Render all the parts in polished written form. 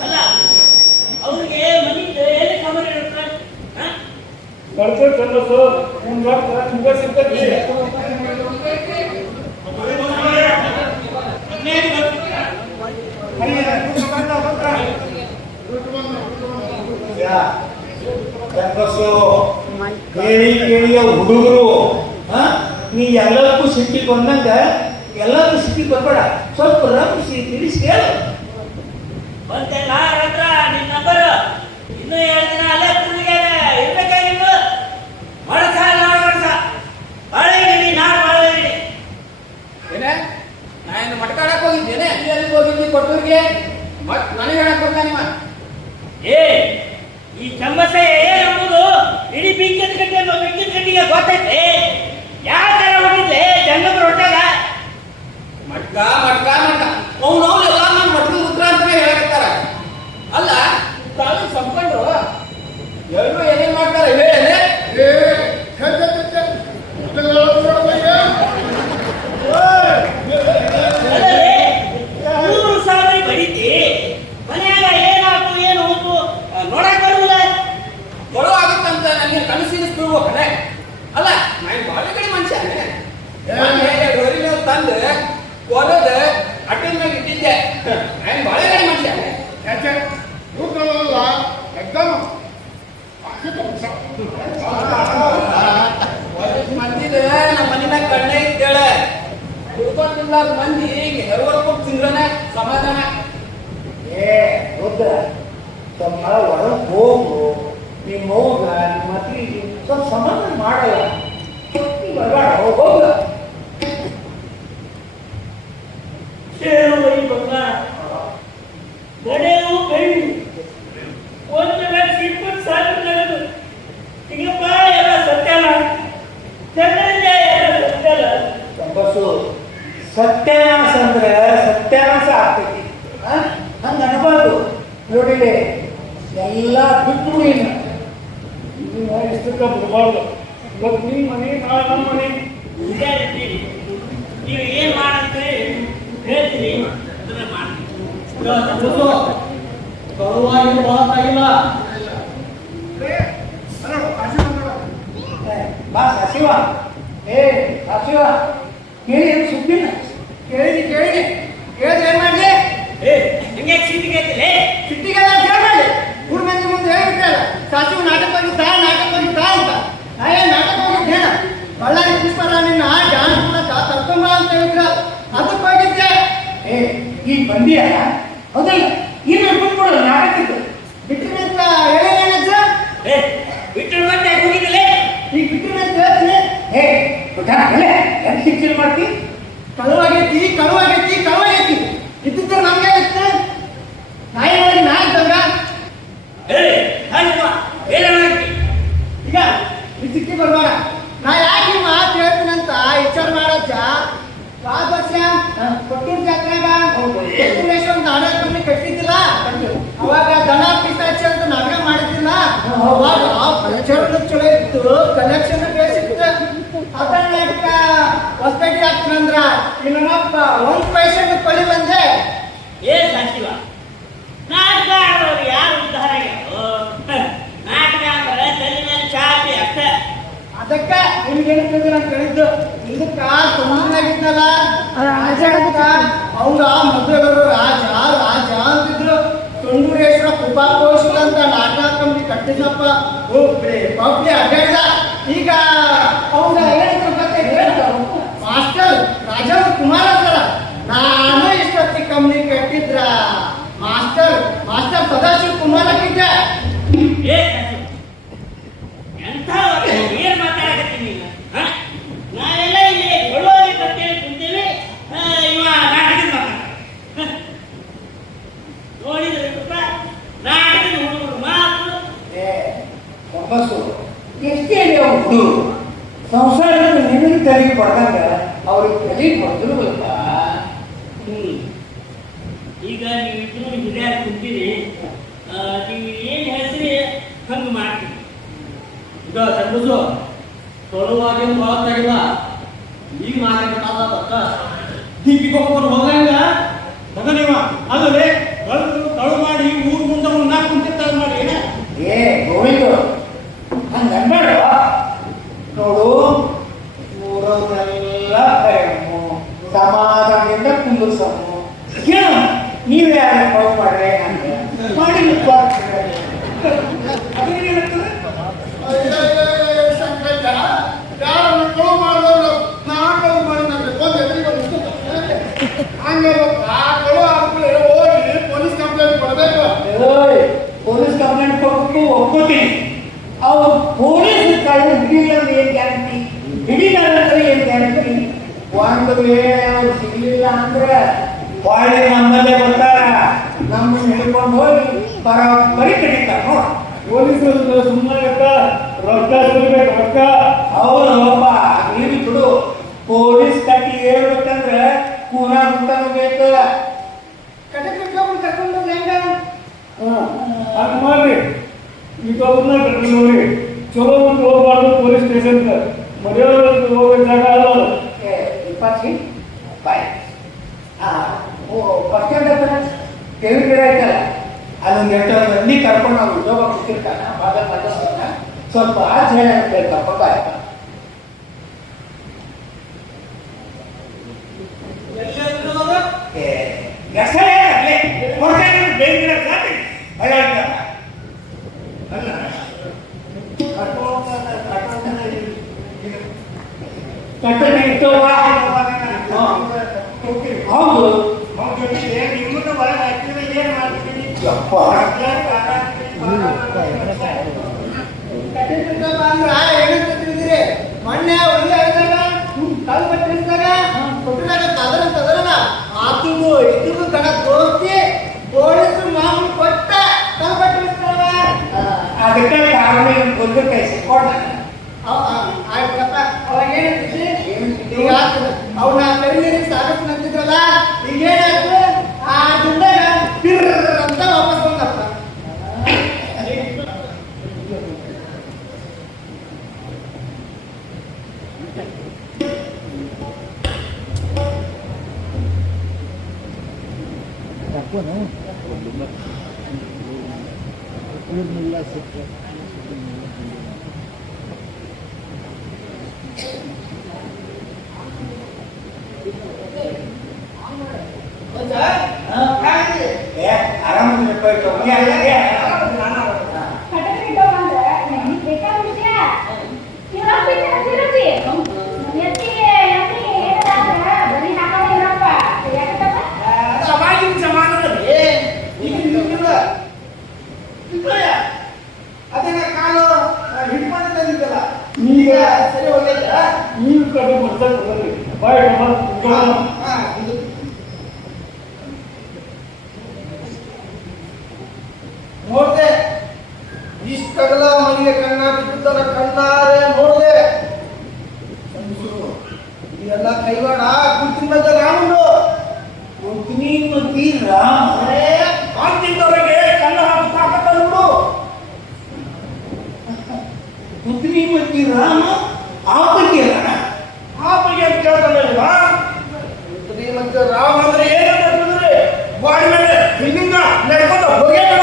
ಅಲ್ಲ ಅವ್ರಿಗೆ ಮನಿಂದ ಎಲ್ಲಿ ಕಮರ್ ಇರುತ್ತೆ ಕಳ್ಸೋ ಚಂದ್ರಸು ಒಂದು ಮುಗ ಸಿಗ್ತದೆ ಚಂದ್ರಸು ಕೇಳಿ ಕೇಳಿಯ ಹುಡುಗರು ನೀ ಎಲ್ಲಕ್ಕೂ ಸಿಟ್ಟಿ ಬಂದಂಗ ಎಲ್ಲಕ್ಕೂ ಸಿಟ್ಟಿ ಬರ್ಬೇಡ ಸ್ವಲ್ಪ ರಮಿಸಿ ತಿಳಿಸಿ ಹೇಳು ಬಂತೆಲ್ಲ ಹತ್ರ ನಿನ್ನ ನಂಬರ್ ಇನ್ನೂ 2 ದಿನ ಅಲ್ಲೇ ಕುಳಿಗೆ ಇರ್ಬೇಕಾಗಿತ್ತು ವರ್ಷ ಬಾಳೆ ಗಿಡಿ ನಾಳೆ ಬಾಳೆ ಗಿಡಿ ಏನೇ ನಾನು ಮಟ್ಕಾಡಕ್ ಹೋಗಿದ್ದೇನೆ ಎಲ್ಲಿ ಹೋಗಿದ್ದಿ ಕೊಟ್ಟೂರಿಗೆ ಮತ್ ನನಗೆ ಹೇಳಕ್ ಬರ್ತಾನೆ ಏ ಈ ಚಂಬಸೆ ಏನಂಬುದು ಇಡೀ ಬಿಂಕದ ಗಂಟೆಗೆ ಗೊತ್ತೈತೆ ಯಾವ ತರ ಹೋಗಿದ್ಲೆ ಜಂಗಮರ ಹೊಟ್ಟಾಗ ಮಟ್ಕ ಮಟ್ಕ ಮಟ್ಕ ಅವ್ನು ಎಲ್ಲ ನಾನು ಮಟ್ಕದ ಉತ್ತರ ಅಂತಾನೆ ಹೇಳಕತ್ತಾರ ಅಲ್ಲ ತಾವು ಸಂಪಂಡ್ರು ಎಲ್ಲರೂ ಏನೇನ್ ಮಾಡ್ತಾರ ಹೇಳೇನೆ ಬಡಿತಿ ಮನ್ಯಾಗ ಏನಾಯ್ತು ಏನು ಹೋಯ್ತು ನೋಡಕ್ ಬರುವುದ ಗೊಳವ ಆಗುತ್ತಂತ ನನಗೆ ಕನಸಿನಿಸ್ಬಿಡುವ ಕಡೆ ಅಲ್ಲ ನಾನು ಬಾಳೆ ಕಡೆ ಮನುಷ್ಯ ತಂದು ಕೊಲದ ಅಟ್ಟಿನ ಮೇಲೆ ಇಟ್ಟಿದ್ದೆ ನಾನು ಬಾಳೆ ಕಡೆ ಮನುಷ್ಯ ಮಂದಿದ ನಮ್ಮ ಮನಿನಾಗ ಕಣ್ಣೆ ಇದ್ದೇಳೆ ಉಳ್ಕೊಂತಿಲ್ಲ ಮಂದಿ ಎರವರ್ಗೂ ತಿಂಗಳನ ಸಮಾಧಾನ ಏ ರುದ್ರ ಸ್ವಲ್ಪ ಹೊರಗೆ ಹೋಗು ನಿಮ್ಮ ಹೋಗ ನಿಮ್ಮ ಮಕ್ಕಳಿಗೆ ಸ್ವಲ್ಪ ಸಮಾಧಾನ ಮಾಡಲ್ಲ ಬರಬೇಡ ಹೋಗ ಸೇರುವರಿ ಬಂಗಾರ ಬಡೆಯು ಬೆಳ್ಳಿ 1,20,000 ಈಗಪ್ಪ ಎಲ್ಲ ಸತ್ಯಲ್ಲ ಚಂದ್ರಯ್ಯ ಎಲ್ಲ ಸತ್ಯಲ್ಲ ಬಸ್ಸು ಸತ್ಯಾನಾಶ ಅಂದ್ರೆ ಸತ್ಯಾನಾಶ ಆಗ್ತೈತಿ ಹಂಗ ಅನ್ಬಾರ್ದು ನೋಡಿಲಿ ಎಲ್ಲ ಬಿಟ್ಟು ಇಷ್ಟಕ್ಕ ಬಿಡಬಾರ್ದು ಇವತ್ತು ನಿಮ್ಮ ಮನೆ ನಾಳೆ ನಮ್ಮ ಮನೆ ವಿಚಾರಿಸ್ತೀರಿ ನೀವು ಏನ್ ಮಾಡಂದ್ರೆ ಹೇಳ್ತೀರಿ ಅದನ್ನ ಮಾಡಿ ಬರುವಾಗಿ ಮಾತಾಗಿಲ್ಲ ಬಾ ಸಚಿವ ಏ ಸಚಿವ ಕೇಳಿ ಸುದ್ದಿನ ಕೇಳಿದಿ ಕೇಳಿದ್ರೆ ಏನ್ ಮಾಡ್ಲಿ ಹಂಗೆ ಸಿಟ್ಟಿಗೆ ಐತಿಲೇ ಸಿಟ್ಟಿಗೆಲ್ಲ ಕೇಳಿ ಮೂರು ಮಂದಿ ಮುಂದೆ ಹೇಳ್ಬಿಟ್ಟಲ್ಲ ಸಚಿವ ನಾಟಕ ಹೋಗಿದ್ದ ಅಂತ ನಾಯೇ ನಾಟಕ ಹೋಗಿದ್ದೇನ ಬಳ್ಳಾರಿ ಪುಷ್ಪರ ನಿನ್ನ ಜಾನಪದ ತರ್ಕೊಂಬ ಅಂತ ಹೇಳಿದ್ರ ಅದಕ್ಕೆ ಹೋಗಿದ್ದೆ ಏ ಈಗ ಬಂದಿಯ ಹೌದಲ್ಲ ಇನ್ನು ಬಿಟ್ಬಿಡೋದು ನಾಟಕದ್ದು ಬಿಟ್ಟಿರಂತ ಹೇಳೇನಜ್ಜ ಬಿಟ್ಟು ಮತ್ತೆ ಹೋಗಿದ್ದಿಲ್ಲೇ ಈಗ ಬಿಟ್ಟಿರಂತ ಹೇಳ್ತೀನಿ ಏ ಹೆಂಗ್ ಶಿಕ್ಷಣ ಮಾಡ್ತಿ ಕಳುವಾಗೈತಿ ಇದ್ದಿದ್ದ ನಮ್ಗೆ ಇತ್ತು ನಾಯಿ ಮಾಡಿ ನಾಯಿ ಇದ್ದಂಗ ಈಗ ಸಿಕ್ಕಿ ಬರ್ಬೇಡ ನಾ ಯಾಕೆ ಈ ಮಾತು ಹೇಳ್ತೀನಂತ ವಿಚಾರ ಮಾಡಜ್ಜ ಕಾದ ವರ್ಷ ಕೊಟ್ಟೂರು ಜಾತ್ರೆಗ ಕೊಟ್ಟೂರೇಶ್ವರ ನಾಟಕ ಕಂಪ್ನಿ ಕಟ್ಟಿದ್ದಿಲ್ಲ ಅವಾಗ ದನ ಪಿಸಾಚಿ ಅಂತ ನಾಟಕ ಮಾಡಿದ್ದಿಲ್ಲ ಅವಾಗ ಪ್ರಚಾರ ಚಲೋ ಇತ್ತು ಕಲೆಕ್ಷನ್ ಬೇಸಿತ್ತು ಅದನ್ನ ನಾಟಕ ಹೊಸಪೇಟೆ ಹಾಕ್ತಂದ್ರ ಇನ್ನೊಬ್ಬ 1 ಪೈಸೆ ಕೊಳ್ಳಿ ಬಂದೆ ಏ ಸಚಿವ ನಾಟಕ ಆಡೋರು ಯಾರು ಉದ್ಧಾರ ನಾಟಕ ಅಂದ್ರೆ ತಲೆ ಮೇಲೆ ಚಾಪಿ ಅಷ್ಟೇ ಅದಕ್ಕೆ ನಿಮ್ಗೇನಿರ್ತದೆ ನಾನು ಕೇಳಿದ್ದು ಇದಕ್ಕ ಸುಮ್ಮನಾಗಿದ್ನಲ್ಲ ಅವಂಗ ಮದುವೆಗಳು ರಾಜ ಅಂತಿದ್ರು ತುಂಡೂರೇಶ್ವರ ಕೃಪಾಕೋಶಿಲ ಅಂತ ನಾಟಕ ಕಂಪ್ನಿ ಕಟ್ಟಿದಪ್ಪ ಪಬ್ಲಿ ಅಡ್ಡಾಡಿದ ಈಗ ಅವಂಗ ಮಾಸ್ಟರ್ ರಾಜೇಂದ್ರ ಕುಮಾರ್ ಅಂತಾರ ನಾನು ಇಷ್ಟೊತ್ತಿಗೆ ಕಂಪ್ನಿ ಕಟ್ಟಿದ್ರ ಮಾಸ್ಟರ್ ಸದಾಶಿವ ಕುಮಾರ್ ಹಾಕಿದ್ದೆ ಎಂಥ ಏನ್ ಮಾತಾಡಕತ್ತೀನಿ ನೀನು ನಾವೆಲ್ಲ ಇಲ್ಲಿ ಕೊಡುವಾಗಿ ಬರ್ತೇವೆ ಕುಂತೇವೆ ಇವ ನಾಟಕದ ಮಾತಾಡ ನೋಡಿದ್ರೆ ನಾಟಕದ ಹುಡುಗರು ಮಾತು ಎಷ್ಟೇ ಹುಡುಗರು ಸಂಸಾರದ ನಿಮಗೆ ತೆರಿಗೆ ಪಡ್ದಂಗ ಅವ್ರಿಗೆ ತೆರಿಗೆ ಕೊಡ್ತಿರು ಗೊತ್ತಾ ಈಗ ನೀವಿಬ್ಬರು ಹಿರಿಯರು ಕುಂತೀರಿ ನೀವು ಏನು ಹೇಳ್ತೀರಿ ಹಂಗೆ ಮಾಡ್ತೀರಿ ಈಗ ಸಂಬಂಧು ಕೊಡುವಾಗಿ ಮಾತಾಗಿಲ್ಲ ಈಗ ಮಾತಾಡ್ತಾ ತಿಪ್ಪಿಕೊಂಡು ಹೋಗಂಗ ಮಗನಿವ ಅಲ್ಲದೆ ಕಳು ಮಾಡಿ ಊರ್ ಮುಂದೆ ಉಣ್ಣಾಕ ಕುಂತಿರ್ತಾರ ಮಾಡಿ ಏನ ಏ ಗೋವಿಂದು ಹಂಗ ಅನ್ಬೇಡ ನೋಡು ಊರವರೆಲ್ಲ ಕರೆಯಮ್ಮು ಸಮಾಧಾನದಿಂದ ಕುಂದಿರ್ಸಮ್ಮು ಕೇಳ ನೀವೇ ಯಾರ ಕಳು ಮಾಡ್ರೆ ಹಂಗೆ ಮಾಡಿ ಪೊಲೀಸ್ ಕಂಪ್ಲೇಂಟ್ ಕೊಟ್ಟು ಒಪ್ಕೋತೀನಿ ಅವ್ರು ಪೊಲೀಸ್ ಹಿಡಿಲ್ಲ ಏನ್ ಗ್ಯಾರಂಟಿ ಹಿಡಿದಾರಂದ್ರೆ ಏನ್ ಗ್ಯಾರಂಟಿ ಒಂದು ವೇಳೆ ಅವ್ರು ಸಿಗ್ಲಿಲ್ಲ ಅಂದ್ರೆ ಹೊಳ್ಳಿ ನಮ್ಮಲ್ಲೇ ಬರ್ತಾರ ನಮ್ಮನ್ನ ಹಿಡ್ಕೊಂಡು ಹೋಗಿ ಬರೀ ಕಡಿತಾರ ನೋಡ ಪೊಲೀಸರು ಸುಮ್ಮನೆ ರೊಕ್ಕ ಸುರಿಬೇಕು ರೊಕ್ಕ ಹೌದು ಒಬ್ಬ ಇಲ್ಲಿ ಬಿಡು ಪೊಲೀಸ್ ಕಟ್ಟಿ ಹೇಳ್ಬೇಕಂದ್ರೆ ಕೂನ ಗುಂಟನು ಬೇಕು ಕರ್ಕೊಂಡು ಹೆಂಗ ಹಂಗ ಮಾಡ್ರಿ ಇದೊಬ್ಬರನ್ನ ಕರ್ಕೊಂಡು ಹೋಗ್ರಿ ಚಲೋ ಒಂದು ಹೋಗ್ಬಾರ್ದು ಪೊಲೀಸ್ ಸ್ಟೇಷನ್ ಮರ್ಯಾದೆ ಹೋಗೋ ಜಾಗ ಅಲ್ಲ ಇಪ್ಪತ್ತಿ ಬಾಯ್ ಫಸ್ಟ್ ಹತ್ರ ತೆವಿ ಗಿಡ ಐತಲ್ಲ ಅದೊಂದು 8 ಮಂದಿ ಕರ್ಕೊಂಡು ನಾವು ಉದ್ಯೋಗ ಕೊಟ್ಟಿರ್ತಾನ ಭಾಗ ಸ್ವಲ್ಪ ಆಚೆ ಹೇಳ್ಬೇಕಪ್ಪ ಬಾಯ್ ಹೌದು ಮೊನ್ನೆ ಒಳ್ಳೆ ಕಾಲು ಬಟ್ಟಿರ್ತಾಗ ಕೊಟ್ಟಿದಾಗ ತದರಲ್ಲ ಆತಿಗೂ ಇದಿಗೂ ಕಣ ತೋರಿಸಿ ಪೊಲೀಸರು ಮಾಮೂಲು ಕೊಟ್ಟ ಕಾಲು ಬಟ್ಟಿರ್ತಾವ ಅದಕ್ಕೆ ಕಾರಣ ಒಂದು ಕೈ ಸಿಕ್ಕೊಂಡ ಆಯ್ತಪ್ಪ ಅವಾಗ ಏನಂತಿದ್ರಿ ಈಗ ಅವ್ನ ಕರೀರಿ ಸಾಕಷ್ಟು ನಂತಿದ್ರಲ್ಲ ಈಗ ಏನಾಯ್ತು ಆ ದುಡ್ಡಾಗ ಅಂತ ವಾಪಸ್ ಬಂದಪ್ಪ ನೀವು ಕಡೆ ಬರ್ತಾರೆ ಬಾಯ್ ನೋಡ್ದೆ ಇಷ್ಟೆಲ್ಲ ಮನೆಗೆ ಕಣ್ಣ ಬಿದ್ದುತ್ತರ ಕಣ್ಣಾರೆ ನೋಡ್ದೆ ಇದೆಲ್ಲ ಕೈವಾಡ ಕುಂತಿನ ಮಧ್ಯ ರಾಮನು ಕುಂತಿನಿ ಮಧ್ಯ ರಾಮ ಕಾಂತಿದ್ದವರಿಗೆ ಕಣ್ಣ ಹಾಕತ್ತ ನೋಡು ಕುಂತಿನಿ ಮಧ್ಯ ರಾಮ ಆಪಕ್ಕೆ ಅಂತ ಕೇಳ್ತಾನಲ್ವಾ ಕುಂತಿನಿ ಮಧ್ಯ ರಾಮ ಅಂದ್ರೆ ಏನಂದ್ರೆ ಬಾಡಿ ಮೇಲೆ ಹಿಂದಿಂದ ನಡ್ಕೊಂಡು ಹೋಗೇಬೇಡ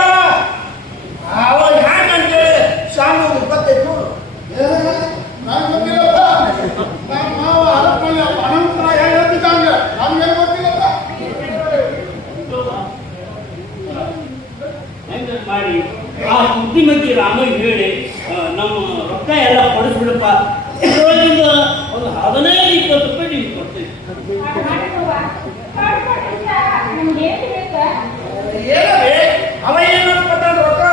ಅವಾಗ ಹ್ಯಾಂಗಂತೇಳಿ ಶಾಮು 25 ನೋಡು ನಾನು ಗೊತ್ತಿಲ್ಲಪ್ಪ ನಾವು ಅಲಕ್ಕಲ್ಲಿ ಅನಂತರ ಹೇಳ್ತಿದ್ದಂಗ ನಮ್ಗೆ ಗೊತ್ತಿಲ್ಲಪ್ಪ ಮಾಡಿ ಆ ಬುದ್ಧಿಮತಿ ರಾಮ ಹೇಳಿ ನಮ್ಮ ರೊಕ್ಕ ಎಲ್ಲ ಕೊಡಿಸ್ಬಿಡಪ್ಪ ಇದರೊಳಗಿಂದ ಒಂದು 15-20 ರೂಪಾಯಿ ನಿಮ್ಗೆ ಕೊಡ್ತೀವಿ ಏನವೇ ಅವ ಏನು ಕೊಟ್ಟಾನ ರೊಕ್ಕ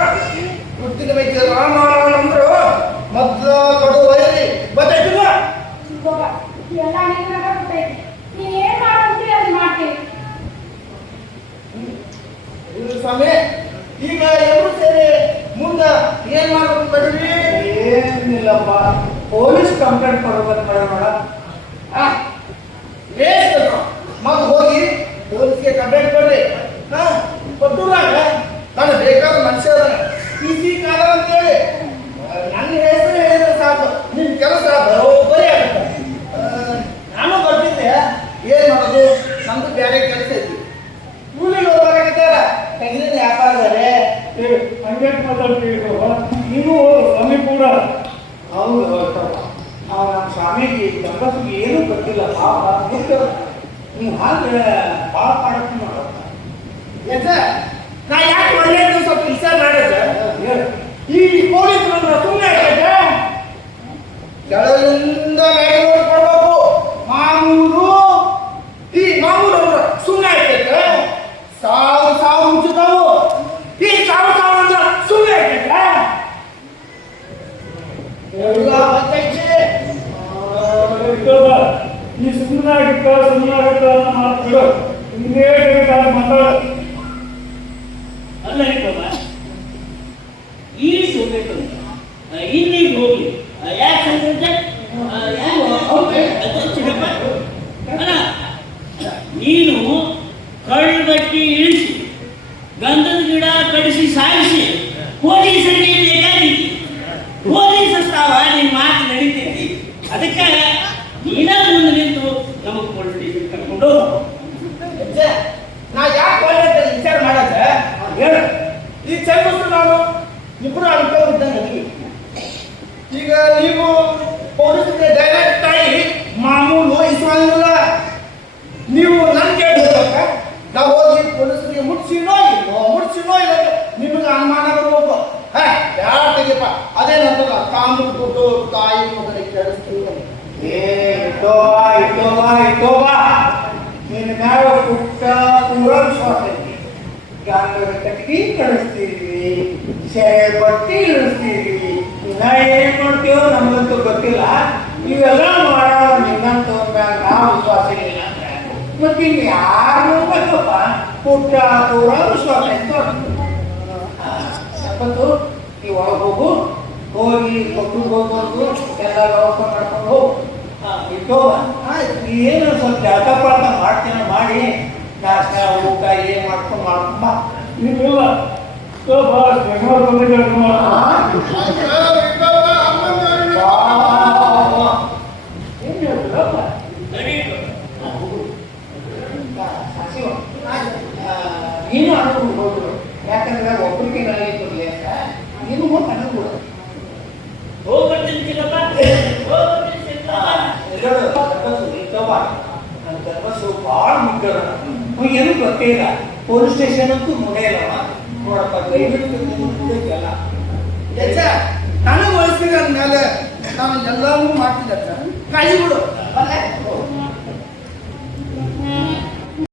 ಮುತ್ತಿನ ಬಗ್ಗೆ ರಾಮ ಅಂದ್ರು ಮೊದ್ಲು ಕೊಡು ವೈರಿ ಗೊತ್ತಾಯ್ತಿಲ್ಲ ಸ್ವಾಮಿ ಈಗ ಎಲ್ಲರೂ ಸೇರಿ ಮುಂದ ಏನ್ ಮಾಡ್ಬೇಕು ಬಿಡ್ರಿ ಏನಿಲ್ಲಪ್ಪ ಪೊಲೀಸ್ ಕಂಪ್ಲೇಂಟ್ ಕೊಡ್ಬೇಕು ಮೇಡಮ್ ಮತ್ ಹೋಗಿ ಪೊಲೀಸ್ಗೆ ಕಂಪ್ಲೇಂಟ್ ಕೊಡ್ರಿ ಕೊಟ್ಟುವಾಗ ನಾನು ಬೇಕಾದ ಮನುಷ್ಯ ಸಿ ಕಾಲ ಅಂತೇಳಿ ನನ್ನ ಹೆಸರು ಹೇಳಿದ್ರೆ ಸಾಕು ನಿಮ್ ಕೆಲಸ ಬರೋಬ್ಬರಿ ಆಗುತ್ತೆ ನಾನು ಬರ್ತಿದ್ದೆ ಏನ್ ಮಾಡೋದು ನಂದು ಬೇರೆ ಕೆಲಸ ಐತಿ ಕೂಲಿಗೆ ಹೋಗ್ಬೇಕಾಗಿತ್ತಾರ ತೆಗೆದ ವ್ಯಾಪಾರದಾರೆ ಹಂಗೆ ಮಾತಾಡ್ತೀವಿ ನೀನು ಸ್ವಾಮಿ ಕೂಡ ಹೌದು ನಮ್ಮ ಸ್ವಾಮೀಜಿ ಗಂಗಸಿಗೆ ಏನೂ ಗೊತ್ತಿಲ್ಲ ಪಾಪ ನೀವು ಹಾಗೆ ಭಾಳ ಮಾಡಕ್ಕೆ ಮಾಡೋದು ನಾ ಯಾಕೆ ಒಳ್ಳೆಯದು ಸ್ವಲ್ಪ ವಿಚಾರ ಮಾಡಿದ್ರೆ ಈ ಪೊಲೀಸರನ್ನ ಸುಮ್ಮನೆ ಕೆಳಗಿಂದ ಮೇಲೆ ನೋಡ್ಕೊಳ್ಬೇಕು ಮಾಮೂಲು ಈ ಮಾಮೂಲು ಅವರು ಸುಮ್ಮನೆ ಆಗ್ತೈತೆ ಸಾವು ಮುಚ್ಚುತ್ತಾವು ಈ ಸಾವು ಅಂದ್ರೆ ಸುಮ್ಮನೆ ಆಗ್ತೈತೆ ಈ ಸುಮ್ಮನಾಗಿತ್ತ ಮಾತಾಡು ಹಿಂಗೇ ಮಾತಾಡ ಅಲ್ಲ ಬಾಬಾ ಈಸ್ ಹೋಗ್ಬೇಕು ಇನ್ನೀಗ ಹೋಗ್ಲಿ ಯಾಕಂದ್ರೆ ಅಲ್ಲ ನೀನು ಕಳ್ಳುಗಟ್ಟಿ ಇಳಿಸಿ ಗಂಧದ ಗಿಡ ಕಡಿಸಿ ಸಾಯಿಸಿ ಪೊಲೀಸರಿಗೆ ಬೇಕಾಗಿತ್ತು ಪೊಲೀಸ್ ಸ್ಥಾವ ನಿನ್ ಮಾತು ನಡೀತೈತಿ ಅದಕ್ಕೆ ನೀನ ಮುಂದೆ ನಿಂತು ನಮಗೆ ಪೊಲೀಸ್ ಕರ್ಕೊಂಡು ನಾ ಯಾಕೆ ಒಳ್ಳೆ ವಿಚಾರ ಮಾಡತ್ತೆ ಹೇಳು ಈ ಚರ್ಮಸ್ತು ನಾನು ಇಬ್ಬರು ಅನ್ಕೊಂಡಿದ್ದಂಗೆ ಈಗ ನೀವು ಪೊಲೀಸರಿಗೆ ಡೈರೆಕ್ಟ್ ಆಗಿ ಮಾಮೂಲು ವಹಿಸುವಂಗಿಲ್ಲ ನೀವು ನನ್ನ ಕೇಳ್ಬೇಕ ನಾವು ಹೋಗಿ ಪೊಲೀಸರಿಗೆ ಮುಟ್ಸಿನೋ ಇಲ್ಲ ನಿಮಗೆ ಅನುಮಾನ ಬರ್ಬೇಕು ಯಾರು ತೆಗಿಯಪ್ಪ ಅದೇನಂತಲ್ಲ ತಾಂಬೂರು ಕೊಟ್ಟು ತಾಯಿ ಮಗನಿಗೆ ಕೇಳಿಸ್ತೀವಿ ನಿನ್ನ ಮ್ಯಾಲ ಪುಟ್ಟ ಪೂರ ವಿಶ್ವಾಸ ಐತಿ ಗಂಧದ ಕಟ್ಟಿ ಕಳಿಸ್ತೀವಿ ಸೆರೆ ಬಟ್ಟಿ ಇಳಿಸ್ತೀವಿ ನಾ ಏನ್ ಮಾಡ್ತೀವೋ ನಮಗಂತೂ ಗೊತ್ತಿಲ್ಲ ಇವೆಲ್ಲ ಮಾಡೋ ನಿನ್ನಂತ ಮ್ಯಾಲ ನಾವು ವಿಶ್ವಾಸ ಇಲ್ಲ ಅಂದ್ರೆ ಮತ್ತೆ ಇನ್ನು ಯಾರು ನೋಡ್ಬೇಕಪ್ಪ ಪುಟ್ಟ ಪೂರ ವಿಶ್ವಾಸ ಐತಿ ಯಾಕಂತೂ ಈ ಒಳಗೆ ಹೋಗಿ ಕೊಟ್ಟು ಹೋಗ್ಬಂದು ಎಲ್ಲ ವ್ಯವಸ್ಥೆ ಮಾಡ್ಕೊಂಡು ಹೋಗು ಏನು ಸ್ವಲ್ಪ ಜಳಕ ಪಾಠ ಮಾಡ್ತೀನಿ ಮಾಡಿ ನಾಷ್ಟ ಊಟ ಏನ್ ಮಾಡ್ಕೊಂಡ್ ಬಾ ನೀವಿಲ್ಲ ಬೆಂಗಳೂರು ಬಂದು ಕೆಲಸ ನೀನು ಅನುಭವ ಹೋದ್ರು ಯಾಕಂದ್ರೆ ಒಬ್ಬರಿಗೆ ನನಗೆ ನೀನು ಹೋಗಿ ಅನುಭವ ಹೋಗ್ಬರ್ತೀನಿ ಚಿಕ್ಕಪ್ಪ ನನ್ನ ಗರ್ಭಸು ಭಾಳ ಮುಗ್ಗರ ಏನು ಗೊತ್ತೇ ಇಲ್ಲ ಪೊಲೀಸ್ ಸ್ಟೇಷನ್ ಅಂತೂ ಮುಗಿಯಲ್ಲವ ನೋಡಪ್ಪ ದಯವಿಟ್ಟು ಎಲ್ಲ ನನಗೆ ವಯಸ್ಸಿಗೆ ಅಂದ್ಮೇಲೆ ನಾನು ಎಲ್ಲವೂ ಮಾಡ್ತಿದ್ದೆ ಕೈ ಬಿಡು